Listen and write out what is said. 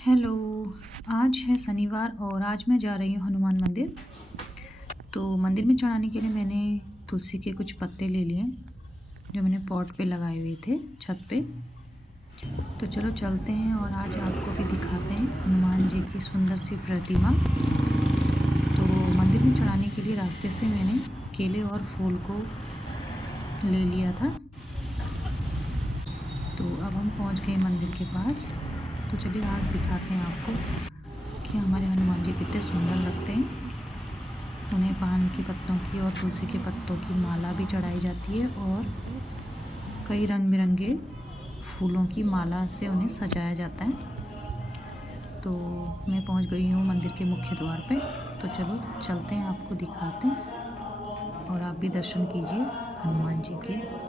Hello. आज है शनिवार और आज मैं जा रही हूँ हनुमान मंदिर। तो मंदिर में चढ़ाने के लिए मैंने तुलसी के कुछ पत्ते ले लिए, जो मैंने पॉट पे लगाए हुए थे छत पे। तो चलो चलते हैं और आज आपको भी दिखाते हैं हनुमान जी की सुंदर सी प्रतिमा। तो मंदिर में चढ़ाने के लिए रास्ते से मैंने केले और फूल को ले लिया था। तो अब हम पहुँच गए मंदिर के पास। तो चलिए आज दिखाते हैं आपको कि हमारे हनुमान जी कितने सुंदर लगते हैं। उन्हें पान के पत्तों की और तुलसी के पत्तों की माला भी चढ़ाई जाती है और कई रंग बिरंगे फूलों की माला से उन्हें सजाया जाता है। तो मैं पहुंच गई हूँ मंदिर के मुख्य द्वार पे। तो चलो चलते हैं, आपको दिखाते हैं और आप भी दर्शन कीजिए हनुमान जी के।